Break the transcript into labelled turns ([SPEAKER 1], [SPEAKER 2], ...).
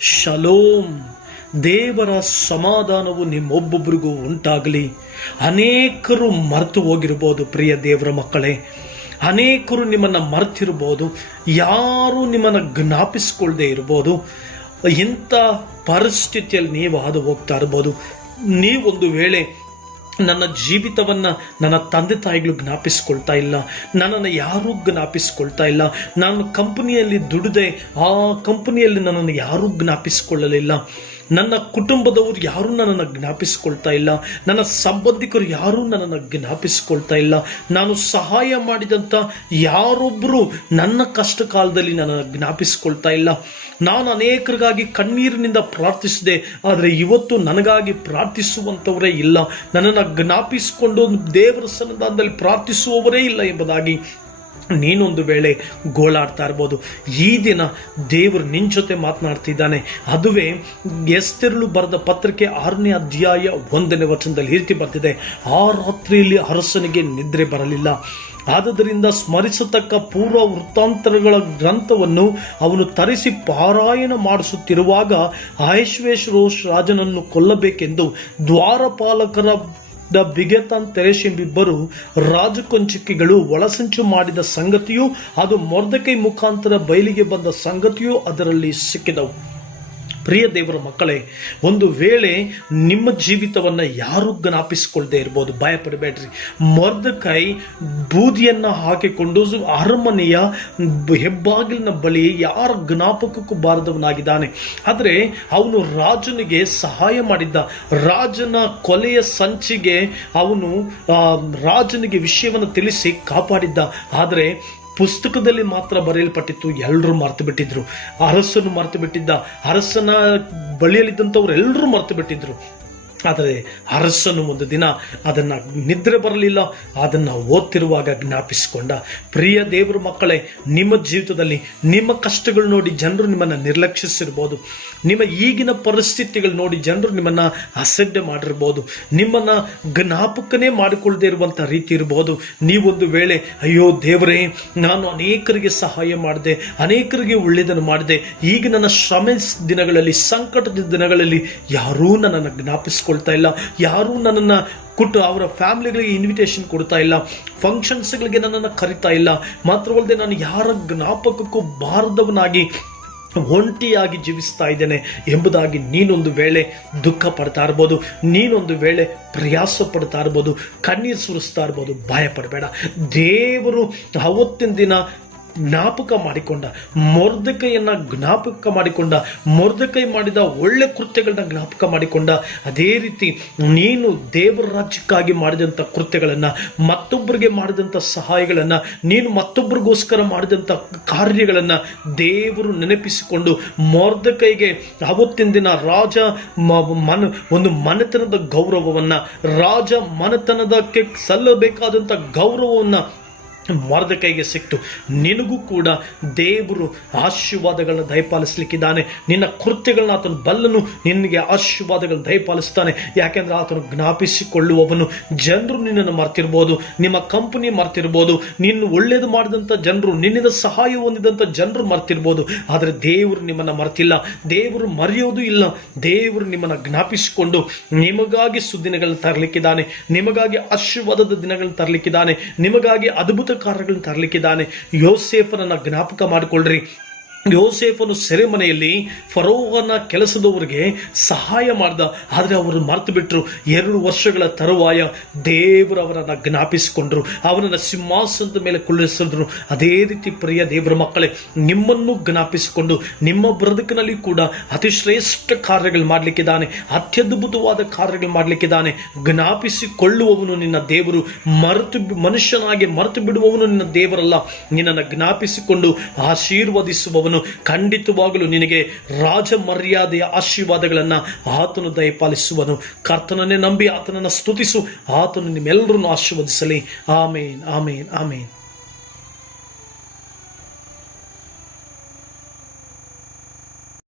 [SPEAKER 1] Shalom, ದೇವರ ಸಮಾಧಾನವು ನಿಮ್ಮೊಬ್ಬೊಬ್ಬರಿಗೂ ಉಂಟಾಗಲಿ. ಅನೇಕರು ಮರೆತು ಹೋಗಿರ್ಬೋದು, ಪ್ರಿಯ ದೇವರ ಮಕ್ಕಳೇ. ಅನೇಕರು ನಿಮ್ಮನ್ನು ಮರೆತಿರ್ಬೋದು, ಯಾರು ನಿಮ್ಮನ್ನು ಜ್ಞಾಪಿಸ್ಕೊಳ್ದೇ ಇರ್ಬೋದು. ಇಂಥ ಪರಿಸ್ಥಿತಿಯಲ್ಲಿ ನೀವು ಹಾದು ಹೋಗ್ತಾ ಇರ್ಬೋದು. ನೀವೊಂದು ವೇಳೆ ನನ್ನ ಜೀವಿತವನ್ನು ನನ್ನ ತಂದೆ ತಾಯಿಗಳು ಜ್ಞಾಪಿಸ್ಕೊಳ್ತಾ ಇಲ್ಲ. ನನ್ನನ್ನು ಯಾರೂ ಜ್ಞಾಪಿಸ್ಕೊಳ್ತಾ ಇಲ್ಲ. ನಾನು ಕಂಪನಿಯಲ್ಲಿ ದುಡಿದೆ. ಆ ಕಂಪನಿಯಲ್ಲಿ ನನ್ನನ್ನು ಯಾರೂ ಜ್ಞಾಪಿಸ್ಕೊಳ್ಳಲಿಲ್ಲ. ನನ್ನ ಕುಟುಂಬದವರು ಯಾರೂ ನನ್ನನ್ನು ಜ್ಞಾಪಿಸಿಕೊಳ್ತಾ ಇಲ್ಲ. ನನ್ನ ಸಂಬಂಧಿಕರು ಯಾರೂ ನನ್ನನ್ನು ಜ್ಞಾಪಿಸಿಕೊಳ್ತಾ ಇಲ್ಲ. ನಾನು ಸಹಾಯ ಮಾಡಿದಂಥ ಯಾರೊಬ್ಬರು ನನ್ನ ಕಷ್ಟ ಕಾಲದಲ್ಲಿ ನನ್ನನ್ನು ಜ್ಞಾಪಿಸಿಕೊಳ್ತಾ ಇಲ್ಲ. ನಾನು ಅನೇಕರಿಗಾಗಿ ಕಣ್ಣೀರಿನಿಂದ ಪ್ರಾರ್ಥಿಸಿದೆ, ಆದರೆ ಇವತ್ತು ನನಗಾಗಿ ಪ್ರಾರ್ಥಿಸುವಂಥವರೇ ಇಲ್ಲ. ನನ್ನನ್ನು ಜ್ಞಾಪಿಸಿಕೊಂಡು ದೇವರ ಸನ್ನಿಧಾನದಲ್ಲಿ ಪ್ರಾರ್ಥಿಸುವವರೇ ಇಲ್ಲ ಎಂಬುದಾಗಿ ನೀನೊಂದು ವೇಳೆ ಗೋಳಾಡ್ತಾ ಇರ್ಬೋದು. ಈ ದಿನ ದೇವರು ನಿನ್ನ ಜೊತೆ ಮಾತನಾಡ್ತಿದ್ದಾನೆ. ಅದುವೇ ಎಸ್ತೆರಳು ಬರೆದ ಪತ್ರಿಕೆ ಆರನೇ ಅಧ್ಯಾಯ ಒಂದನೇ ವಚನದಲ್ಲಿ ರೀತಿ ಬರ್ತಿದೆ. ಆ ರಾತ್ರಿಯಲ್ಲಿ ಅರಸನಿಗೆ ನಿದ್ರೆ ಬರಲಿಲ್ಲ. ಆದುದರಿಂದ ಸ್ಮರಿಸತಕ್ಕ ಪೂರ್ವ ವೃತ್ತಾಂತರಗಳ ಗ್ರಂಥವನ್ನು ಅವನು ತರಿಸಿ ಪಾರಾಯಣ ಮಾಡಿಸುತ್ತಿರುವಾಗ ಆಯಶ್ವೇಶ್ವರೋಷ್ ರಾಜನನ್ನು ಕೊಲ್ಲಬೇಕೆಂದು ದ್ವಾರಪಾಲಕರ ದ ಬಿಗೆತಾನ್ ತೆರೆಶ್ ಎಂಬಿಬ್ಬರು ರಾಜಕೊಂಚಿಕೆಗಳು ಒಳಸಂಚು ಮಾಡಿದ ಸಂಗತಿಯೂ ಅದು ಮೊರ್ದಕೈ ಮುಖಾಂತರ ಬಯಲಿಗೆ ಬಂದ ಸಂಗತಿಯೂ ಅದರಲ್ಲಿ ಸಿಕ್ಕಿದವು. ಪ್ರಿಯ ದೇವರ ಮಕ್ಕಳೇ, ಒಂದು ವೇಳೆ ನಿಮ್ಮ ಜೀವಿತವನ್ನು ಯಾರು ಜ್ಞಾಪಿಸಿಕೊಳ್ಳದೆ ಇರ್ಬೋದು, ಭಯಪಡಬೇಡ್ರಿ. ಮೊರ್ದಕೈ ಬೂದಿಯನ್ನು ಹಾಕಿಕೊಂಡು ಅರಮನೆಯ ಹೆಬ್ಬಾಗಿಲಿನ ಬಳಿ ಯಾರ ಜ್ಞಾಪಕಕ್ಕೂ ಬಾರದವನಾಗಿದ್ದಾನೆ. ಆದರೆ ಅವನು ರಾಜನಿಗೆ ಸಹಾಯ ಮಾಡಿದ್ದ, ರಾಜನ ಕೊಲೆಯ ಸಂಚಿಗೆ ಅವನು ರಾಜನಿಗೆ ವಿಷಯವನ್ನು ತಿಳಿಸಿ ಕಾಪಾಡಿದ್ದ. ಆದರೆ ಪುಸ್ತಕದಲ್ಲಿ ಮಾತ್ರ ಬರೆಯಲ್ಪಟ್ಟಿತ್ತು. ಎಲ್ಲರೂ ಮರೆತು ಬಿಟ್ಟಿದ್ರು ಅರಸನು ಮರೆತು ಬಿಟ್ಟಿದ್ದ ಅರಸನ ಬಳಿಯಲ್ಲಿದ್ದಂಥವ್ರು ಎಲ್ಲರೂ ಮರೆತು ಬಿಟ್ಟಿದ್ರು ಆದರೆ ಅರಸನು ಒಂದು ದಿನ ಅದನ್ನು ನಿದ್ರೆ ಬರಲಿಲ್ಲ, ಅದನ್ನು ಓದ್ತಿರುವಾಗ ಜ್ಞಾಪಿಸಿಕೊಂಡ, ಪ್ರಿಯ ದೇವರ ಮಕ್ಕಳೇ, ನಿಮ್ಮ ಜೀವಿತದಲ್ಲಿ ನಿಮ್ಮ ಕಷ್ಟಗಳು ನೋಡಿ ಜನರು ನಿಮ್ಮನ್ನು ನಿರ್ಲಕ್ಷಿಸಿರ್ಬೋದು. ನಿಮ್ಮ ಈಗಿನ ಪರಿಸ್ಥಿತಿಗಳು ನೋಡಿ ಜನರು ನಿಮ್ಮನ್ನು ಅಸಡ್ಡೆ ಮಾಡಿರ್ಬೋದು. ನಿಮ್ಮನ್ನು ಜ್ಞಾಪಕನೇ ಮಾಡಿಕೊಳ್ಳದೆ ಇರುವಂಥ ರೀತಿ ಇರ್ಬೋದು. ನೀವೊಂದು ವೇಳೆ, ಅಯ್ಯೋ ದೇವರೇ, ನಾನು ಅನೇಕರಿಗೆ ಸಹಾಯ ಮಾಡಿದೆ, ಅನೇಕರಿಗೆ ಒಳ್ಳೆಯದನ್ನು ಮಾಡಿದೆ. ಈಗ ನನ್ನ ಶ್ರಮ ದಿನಗಳಲ್ಲಿ, ಸಂಕಟದ ದಿನಗಳಲ್ಲಿ ಯಾರೂ ನನ್ನನ್ನು ಜ್ಞಾಪಿಸ್ಕೊಳ್ತಾ ಇಲ್ಲ. ಯಾರೂ ನನ್ನನ್ನು ಕೊಟ್ಟು ಅವರ ಫ್ಯಾಮಿಲಿಗಳಿಗೆ ಇನ್ವಿಟೇಷನ್ ಕೊಡ್ತಾ ಇಲ್ಲ. ಫಂಕ್ಷನ್ಸ್ಗಳಿಗೆ ನನ್ನನ್ನು ಕರಿತಾ ಇಲ್ಲ. ಮಾತ್ರವಲ್ಲದೆ ನಾನು ಯಾರ ಜ್ಞಾಪಕಕ್ಕೂ ಬಾರದವನಾಗಿ ಒಂಟಿಯಾಗಿ ಜೀವಿಸ್ತಾ ಇದ್ದೇನೆ ಎಂಬುದಾಗಿ ನೀನೊಂದು ವೇಳೆ ದುಃಖ ಪಡ್ತಾ ಇರ್ಬೋದು, ನೀನೊಂದು ವೇಳೆ ಪ್ರಯಾಸ ಪಡ್ತಾ ಇರ್ಬೋದು, ಕಣ್ಣೀರು ಸುರಿಸ್ತಾ ಇರ್ಬೋದು, ಭಯ ಪಡಬೇಡ. ದೇವರು ಅವತ್ತಿನ ದಿನ ಜ್ಞಾಪಕ ಮಾಡಿಕೊಂಡ, ಮೊರ್ದಕೈಯನ್ನ ಜ್ಞಾಪಕ ಮಾಡಿಕೊಂಡ, ಮೊರ್ದಕೈ ಮಾಡಿದ ಒಳ್ಳೆ ಕೃತ್ಯಗಳನ್ನ ಜ್ಞಾಪಕ ಮಾಡಿಕೊಂಡ, ಅದೇ ರೀತಿ ನೀನು ದೇವರ ರಾಜ್ಯಕ್ಕಾಗಿ ಮಾಡಿದಂಥ ಕೃತ್ಯಗಳನ್ನು, ಮತ್ತೊಬ್ಬರಿಗೆ ಮಾಡಿದಂಥ ಸಹಾಯಗಳನ್ನು, ನೀನು ಮತ್ತೊಬ್ಬರಿಗೋಸ್ಕರ ಮಾಡಿದಂಥ ಕಾರ್ಯಗಳನ್ನು ದೇವರು ನೆನಪಿಸಿಕೊಂಡು ಮೊರ್ದಕೈಗೆ ಅವತ್ತಿನ ದಿನ ರಾಜ ಮನ, ಒಂದು ಮನೆತನದ ಗೌರವವನ್ನು, ರಾಜ ಮನೆತನದಕ್ಕೆ ಸಲ್ಲಬೇಕಾದಂಥ ಗೌರವವನ್ನು ಮರದಕೈಗೆ ಸಿಕ್ತು ನಿನಗೂ ಕೂಡ ದೇವರು ಆಶೀರ್ವಾದಗಳನ್ನ ದಯಪಾಲಿಸ್ಲಿಕ್ಕಿದ್ದಾನೆ. ನಿನ್ನ ಕೃತ್ಯಗಳನ್ನ ಆತನು ಬಲ್ಲನು, ನಿನಗೆ ಆಶೀರ್ವಾದಗಳನ್ನ ದಯಪಾಲಿಸ್ತಾನೆ. ಯಾಕೆಂದ್ರೆ ಆತನು ಜ್ಞಾಪಿಸಿಕೊಳ್ಳುವವನು. ಜನರು ನಿನ್ನನ್ನು ಮರ್ತಿರ್ಬೋದು, ನಿಮ್ಮ ಕಂಪನಿ ಮರ್ತಿರ್ಬೋದು, ನಿನ್ನ ಒಳ್ಳೇದು ಮಾಡಿದಂಥ ಜನರು, ನಿನ್ನಿಂದ ಸಹಾಯ ಹೊಂದಿದಂಥ ಜನರು ಮರ್ತಿರ್ಬೋದು. ಆದರೆ ದೇವರು ನಿಮ್ಮನ್ನು ಮರ್ತಿಲ್ಲ. ದೇವರು ಮರೆಯೋದು ಇಲ್ಲ. ದೇವರು ನಿಮ್ಮನ್ನು ಜ್ಞಾಪಿಸಿಕೊಂಡು ನಿಮಗಾಗಿ ಸುದ್ದಿನಗಳನ್ನು ತರಲಿಕ್ಕಿದ್ದಾನೆ. ನಿಮಗಾಗಿ ಆಶೀರ್ವಾದದ ದಿನಗಳನ್ನು ತರಲಿಕ್ಕಿದ್ದಾನೆ. ನಿಮಗಾಗಿ ಅದ್ಭುತ ಕಾರ್ಯಗಳನ್ನು ತರಲಿಕ್ಕಿದ್ದಾನೆ. ಯೋಸೇಫನನ್ನು ಜ್ಞಾಪಕ ಮಾಡಿಕೊಳ್ಳ್ರಿ. ಯೋಸೇಫನು ಸೆರೆಮನೆಯಲ್ಲಿ ಫರೋಹನ ಕೆಲಸದವರಿಗೆ ಸಹಾಯ ಮಾಡ್ದ. ಆದರೆ ಅವರು ಮರೆತು ಬಿಟ್ಟರು ಎರಡು ವರ್ಷಗಳ ತರುವಾಯ ದೇವರು ಅವರನ್ನು ಜ್ಞಾಪಿಸಿಕೊಂಡರು. ಅವನನ್ನು ಸಿಂಹಾಸನದ ಮೇಲೆ ಕುಳ್ಳಿಸಿದ್ರು. ಅದೇ ರೀತಿ ಪ್ರಿಯ ದೇವರ ಮಕ್ಕಳೇ, ನಿಮ್ಮನ್ನು ಜ್ಞಾಪಿಸಿಕೊಂಡು ನಿಮ್ಮ ಬದುಕಿನಲ್ಲಿ ಕೂಡ ಅತಿ ಶ್ರೇಷ್ಠ ಕಾರ್ಯಗಳು ಮಾಡಲಿಕ್ಕಿದ್ದಾನೆ. ಅತ್ಯದ್ಭುತವಾದ ಕಾರ್ಯಗಳು ಮಾಡಲಿಕ್ಕಿದ್ದಾನೆ. ಜ್ಞಾಪಿಸಿಕೊಳ್ಳುವವನು ನಿನ್ನ ದೇವರು. ಮರೆತು ಮನುಷ್ಯನಾಗಿ ಮರೆತು ಬಿಡುವವನು ನಿನ್ನ ದೇವರಲ್ಲ. ನಿನ್ನನ್ನು ಜ್ಞಾಪಿಸಿಕೊಂಡು ಆಶೀರ್ವದಿಸುವವನು ಖಂಡಿತವಾಗಲೂ ನಿನಗೆ ರಾಜ ಮರ್ಯಾದೆಯ ಆಶೀರ್ವಾದಗಳನ್ನು ಆತನು ದಯಪಾಲಿಸುವನು. ಕರ್ತನನ್ನೇ ನಂಬಿ ಆತನನ್ನು ಸ್ತುತಿಸು. ಆತನು ನಿಮ್ಮೆಲ್ಲರನ್ನು ಆಶೀರ್ವದಿಸಲಿ. ಆಮೇನ್ ಆಮೇನ್ ಆಮೇನ್.